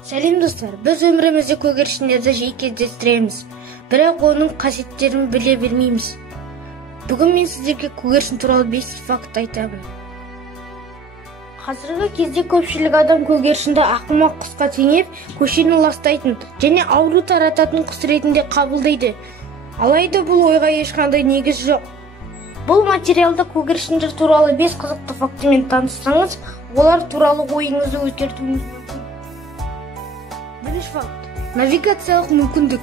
Сәлем достар, біз өмірімізде көгершіндерді жиі кездестіреміз, бірақ оның қасиеттерін біле бермейміз. Бүгін мен сіздерге көгершін туралы 5 факт айтамын. Қазіргі кезде көпшілік адам көгершінді ақымақ құсқа теңеп, көшені ластайтын және ауру тарататын құс ретінде қабылдайды. Алайда бұл ойға ешқандай негіз жоқ. Бұл материалда көгершіндер туралы 5 қызықты фактімен таныссаңыз, олар туралы ойыңызды өзгертуіңіз мүмкін. Бірінші факт. Навигациялық мүмкіндік.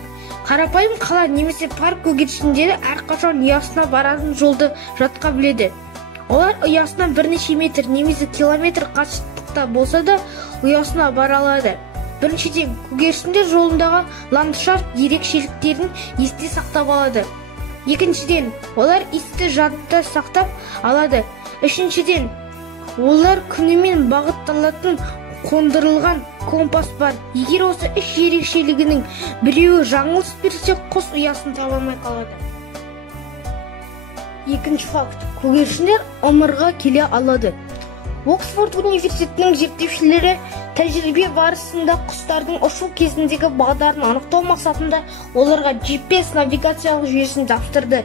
Қарапайым қала немесе парк көгершіндері әрқашан ұясына баратын жолды жатқа біледі. Олар ұясынан бірнеше метр немесе километр қашықтықта болса да ұясына бара алады. Біріншіден, көгершіндер жолындағы ландшафт ерекшеліктерін есте сақтап алады. Екіншіден, олар исті жадыда сақтап алады. Үшіншіден, олар күнімен бағытталатын қондырылған компас бар. Егер осы үш ерекшелігінің біреуі жаңылыс берсе, құс ұясын таба алмай қалады. Екінші факт. Көгершіндер ымырға келе алады. Оксфорд университетінің зерттеушілері тәжірибе барысында құстардың ұшу кезіндегі бағдарын анықтау мақсатында оларға GPS навигациялық жүйесін тапсырды.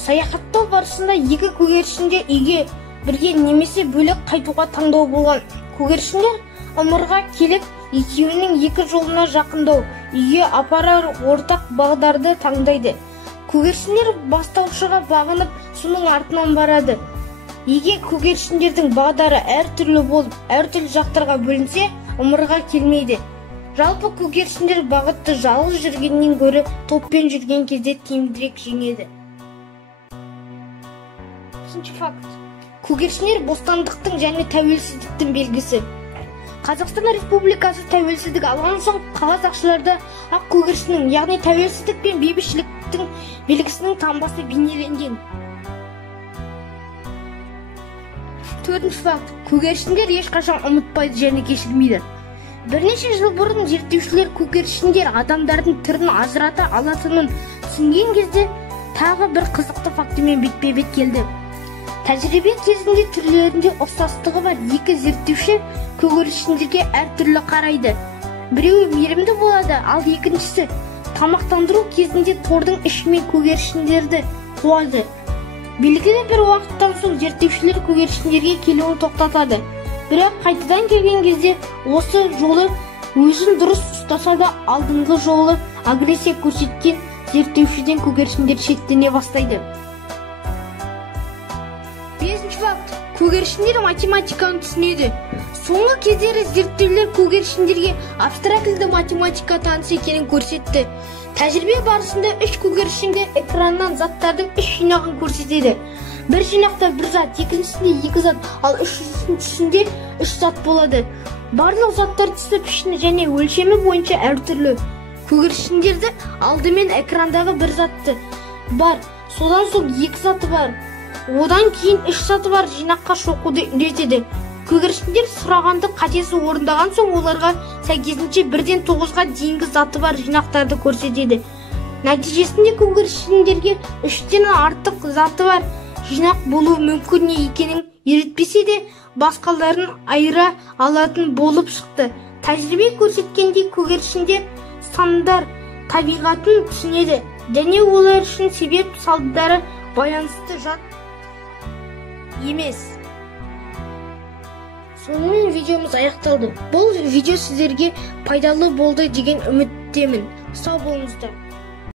Саяхаттау барысында екі көгершінде үйге бірге немесе бөлек қайтуға таңдау болған. Көгершіндер ымырға келіп, екеуінің екі жолына жақындау, үйге апарар ортақ бағдарды таңдайды. Көгершіндер бастаушыға бағынып, соның артынан барады. Егер көгершіндердің бағдары әртүрлі болып, әртүрлі жақтарға бөлінсе, ымырға келмейді. Жалпы көгершіндер бағытты жалғыз жүргеннен гөрі топпен жүрген кезде тиімдірек жеңеді. Үшінші факт. Көгершіндер бостандықтың және тәуелсіздіктің белгісі. Қазақстан Республикасы тәуелсіздік алған соң қағаз ақшаларда ақ көгершіннің, яғни тәуелсіздік пен бейбітшіліктің белгісінің таңбасы бейнеленген. Төртінші факт. Көгершіндер ешқашан ұмытпайды және кешірмейді. Бірнеше жыл бұрын зерттеушілер көгершіндер адамдардың түрін ажырата алатынын түсінген кезде тағы бір қызықты фактімен бетпе-бет келді. Тәжірибе кезінде түрлерінде ұқсастығы бар екі зерттеуші көгершіндерге әртүрлі қарайды. Біреуі мейірімді болады, ал екіншісі тамақтандыру кезінде тордың ішімен көгершіндерді қуады. Белгілі бір уақыттан соң зерттеушілер көгершіндерге келуін тоқтатады. Бірақ қайтадан келген кезде осы жолы өзін дұрыс ұстаса да алдыңғы жолы агрессия көрсеткен зерттеушіден көгершіндер шеттене бастайды. Бесінші факт. Көгершіндер математиканы түсінеді. Соңғы кездері зерттеулер көгершіндерге абстрактілі математика таныс екенін көрсетті. Тәжірибе барысында үш көгершінге экраннан заттардың үш жинағын көрсетеді. Бір жинақта бір зат, екіншісінде екі зат, ал үшіншісінде үш зат болады. Барлық заттар түсі, пішіні және өлшемі бойынша әртүрлі. Көгершіндерді алдымен экрандағы бір затты бар, содан соң екі заты бар. Одан кейін үш заты бар жинаққа шоқуды үйретеді. Көгершіндер сұрағанды қатесі орындаған соң оларға сәйкесінше 1-ден 9-ға дейінгі заты бар жинақтарды көрсетеді. Нәтижесінде көгершіндерге 3-тен артық заты бар жинақ болуы мүмкін екенін үйретпесе де басқаларын айыра алатын болып шықты. Тәжірибе көрсеткендей көгершіндер сандар табиғатын түсінеді және олар үшін себеп салдары байланысты жат емес. Сонымен видеомыз аяқталды. Бұл видео сіздерге пайдалы болды деген үміттемін. Сау болыңыздар.